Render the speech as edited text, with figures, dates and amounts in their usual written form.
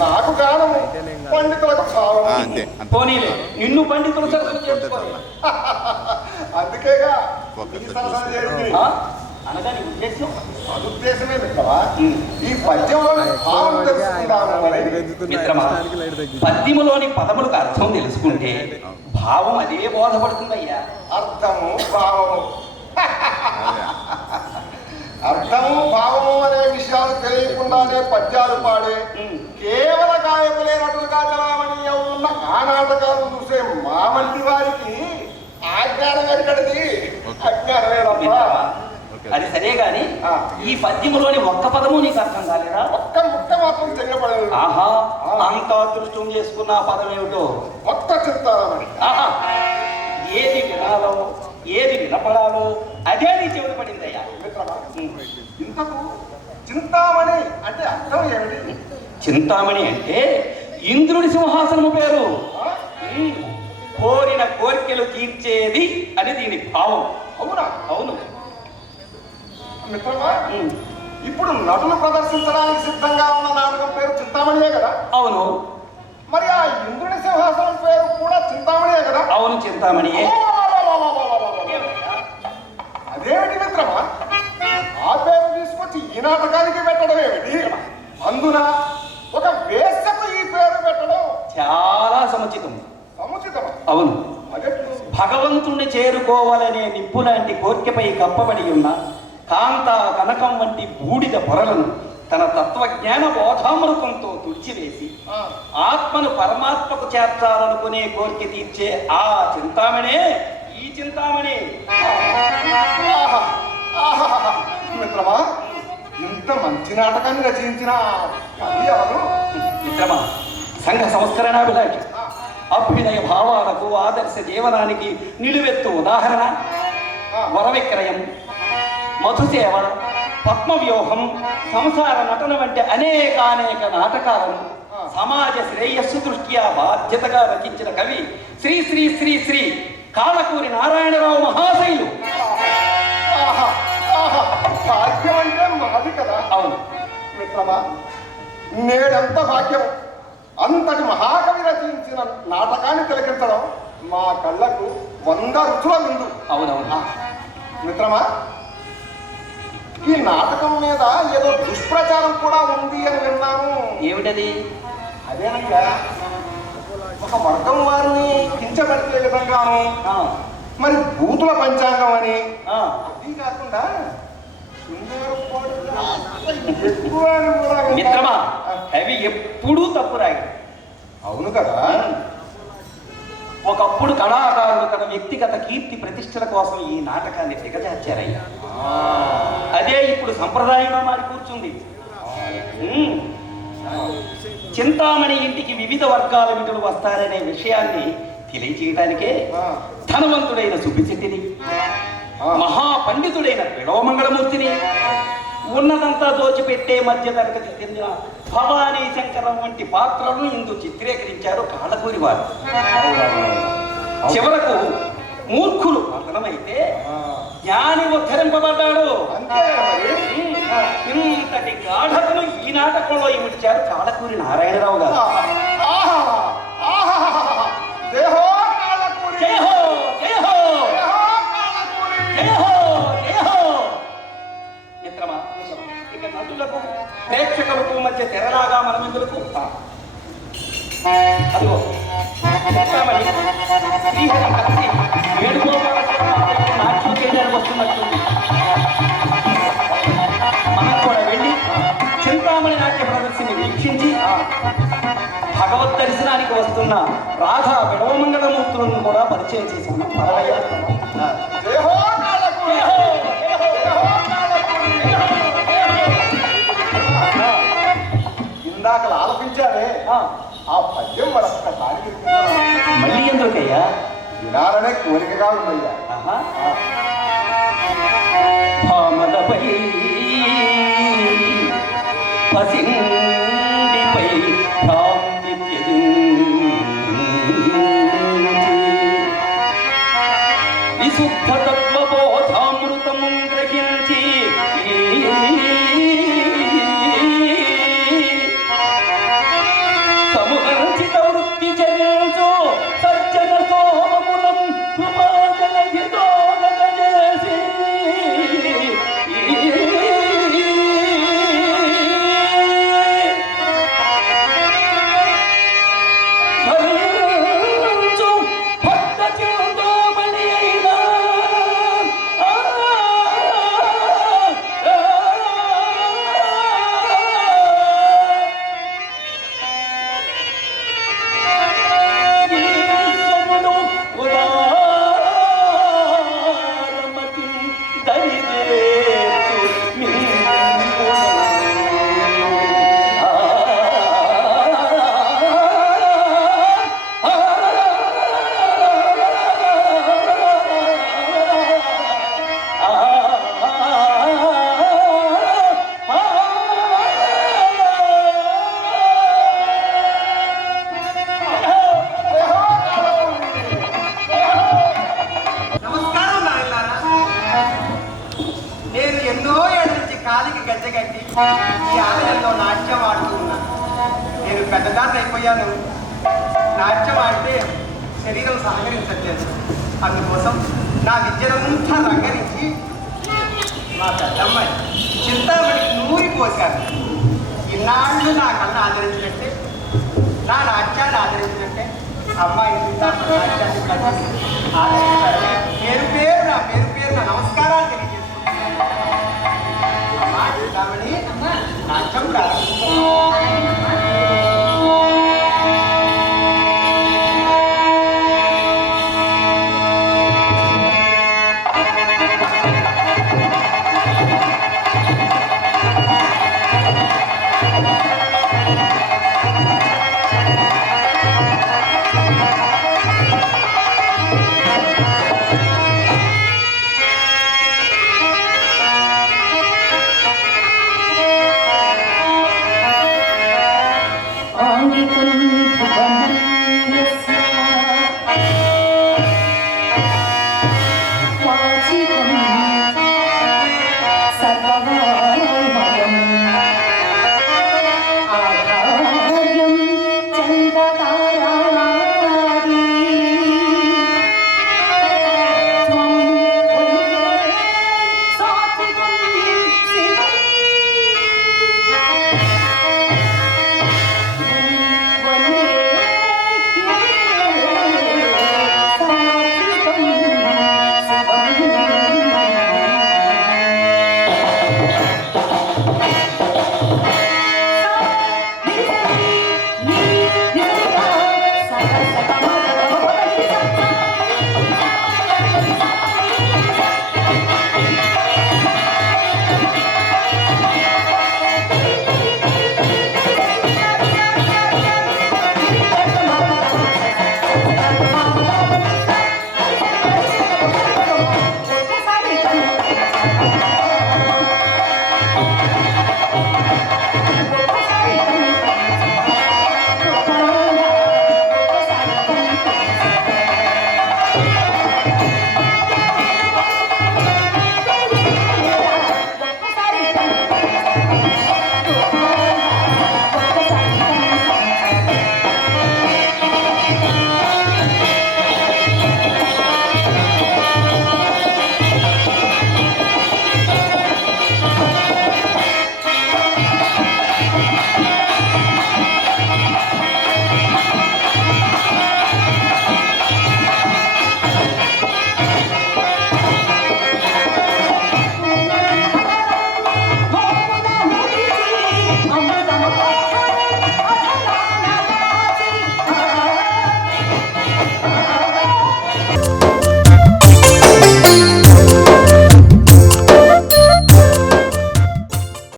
నాకు కాను పండితులకు పోనీలే నిన్ను పండితులు అందుకేగా అనగా నీ ఉద్దేశం ఉద్దేశమే మిత్రమా ఈ పద్యంలోని భావం తెలుసుకుందాము. మిత్రమా, పద్యములోని పదములకు అర్థం తెలుసుకుంటే భావం అదే బోధపడుతుందయ్యా. అర్థము భావము అర్థము భావము అనే విషయాలు తెలియకుండానే పద్యాలు పాడే కేవల గాయకులే నటులుగా చలామణి ఉన్న ఆ నాటకాలు చూసే మా వంటి వారికి ఆజ్ఞానం ఎక్కడిది? అజ్ఞానమే. అది సరే గాని ఈ పద్యములోని ఒక్క పదము నీకు అర్థం కాలేదా? ఒక్క ముక్క మాత్రం తెలియపడలేదు. ఆహా, అంత అదృష్టం చేసుకున్న పదం ఏమిటో మొత్త చెప్తామని. ఆహా, ఏది వినాలో ఏది వినపడాలో అదే నీ చెవిటి పడిందయ్యా. ఇంతకు చింతామణి అంటే అర్థం ఏమిటి? చింతామణి అంటే ఇంద్రుడి సింహాసనము పేరు. కోరిన కోరికలు తీర్చేది అని దీని భావం. అవునా? అవును మిత్రమా, ఇప్పుడు నటులు ప్రదర్శించడానికి సిద్ధంగా ఉన్న నాటకం పేరు చింతామణియే కదా? అవును. మరి ఆ ఇంద్రుడి సింహాసనం పేరు కూడా చింతామణియే కదా? అవును, చింతామణియే. అదేమిటి మిత్రమా, ఆ పేరు తీసుకొచ్చి ఈ నాటకానికి పెట్టడం ఏమిటి? అందున ఒక వేశ్యకు ఈ పేరు పెట్టడం చాలా సముచితం. సముచితం? అవును. భగవంతుణ్ణి చేరుకోవాలనే నిప్పు లాంటి కోరికపై కప్పబడి ఉన్న కాంత కనకం వంటి బూడిద పొరలను తన తత్వజ్ఞాన బోధామృతంతో తుడిచివేసి ఆత్మను పరమాత్మకు చేర్చాలనుకునే కోరిక తీర్చే ఆ చింతామణే ఈ చింతామణి. మిత్రమా, ఇంత మంచి నాటకాన్ని రచించిన కవి ఎవరు? మిత్రమా, సంఘ సంస్కరణాభిలాషి, అభ్యుదయ భావాలకు ఆదర్శ జీవనానికి నిలువెత్తు ఉదాహరణ. వరవిక్రయం, మధుసేవ, పద్మవ్యూహం, సంసార నటన వంటి అనేక నాటకాలను సమాజ శ్రేయస్సు దృష్ట్యా బాధ్యతగా రచించిన కవి శ్రీ శ్రీ శ్రీ శ్రీ కాళకూరి నారాయణరావు మహాశైలు. భాగ్యం అంటే మాది కదా. అవును మిత్రమా, నేడంత భాగ్యం అంతటి మహాకవి రచించిన నాటకాన్ని తిలకించడం మా కళ్ళకు 100 రుచుల ముందు. అవునవును. మిత్రమా, ఈ నాటకం మీద ఏదో దుష్ప్రచారం కూడా ఉంది అని విన్నాను. ఏమిటది? అదేనయ్యా, ఒక వర్గం వారిని కించబెట్టే విధంగాను, మరి బూతుల పంచాంగం అని, అది కాకుండా మిత్రమా, అవి ఎప్పుడూ తప్పు రాయి. అవును కదా. ఒకప్పుడు కళాకారులు తన వ్యక్తిగత కీర్తి ప్రతిష్టల కోసం ఈ నాటకాన్ని దిగజార్చారయ్యా. అదే ఇప్పుడు సంప్రదాయంగా మారి కూర్చుంది. చింతామణి ఇంటికి వివిధ వర్గాల విధులు వస్తారనే విషయాన్ని తెలియచేయడానికే ధనవంతుడైన సుబ్బిశెట్టిని, మహాపండితుడైన విడవమంగళమూర్తిని, ఉన్నదంతా దోచిపెట్టే మధ్య తరగతి చెందిన భవానీ శంకరం వంటి పాత్రలను ఇందు చిత్రీకరించారు కాళకూరి వారు. చివరకు మూర్ఖులు పతనమైతే జ్ఞాని ఉద్ధరింపబడ్డాడు. ఇంతటి గాఢతను ఈ నాటకంలో ఇమిడ్చారు కాళకూరి నారాయణరావు గారు. మిత్రమా, ఇక నటులకు ప్రేక్షకులకు మధ్య తెరలాగా మనమెందులకు. అదిగో చెప్తామని శ్రీహరి కలిసి వేణుగోపాల నాట్యం చేయడానికి వస్తున్నట్టుంది. మనం కూడా వెళ్ళి చింతామణి నాట్య ప్రదర్శన వీక్షించి భగవద్ దర్శనానికి వస్తున్న రాధా విడవమంగళమూర్తులను కూడా పరిచయం చేశాను. ఇందాక ఆలపించానే ఆ పద్యం మరొకసారి మళ్ళీ ఎందుకయ్యా? వినాలనే కోరికగా ఉందయ్యా. భామలపై పసిండిపై భ్రాంతి విశుద్ధ తత్వబోధామృతము గ్రహించి సముచిత వృత్తి చెల్లించు సజ్జన సోమములం కృపాజల హితోదక చేసి భక్త చేదోమణి అయినా గజ్జగట్టి ఈ ఆలయంలో నాట్యం ఆడుతూ ఉన్నాను. నేను పెద్దదాన్ని అయిపోయాను. నాట్యం ఆడితే శరీరం సహకరించట్లేదు. అందుకోసం నా విద్యనంతా రంగరించి మా పెద్దమ్మాయి చింతామణికి నూరిపోశాను. ఇన్నాళ్ళు నా కళ్ళను ఆదరించినట్టే, నా నాట్యాన్ని ఆదరించినట్టే అమ్మాయి సీతామణి నాట్యాన్ని ఆదరించారు. పేరు పేరున నమస్కారాలు తెలియజేస్తున్నాను. అమ్మా సీతామణి, నాట్యం ప్రారంభించాను.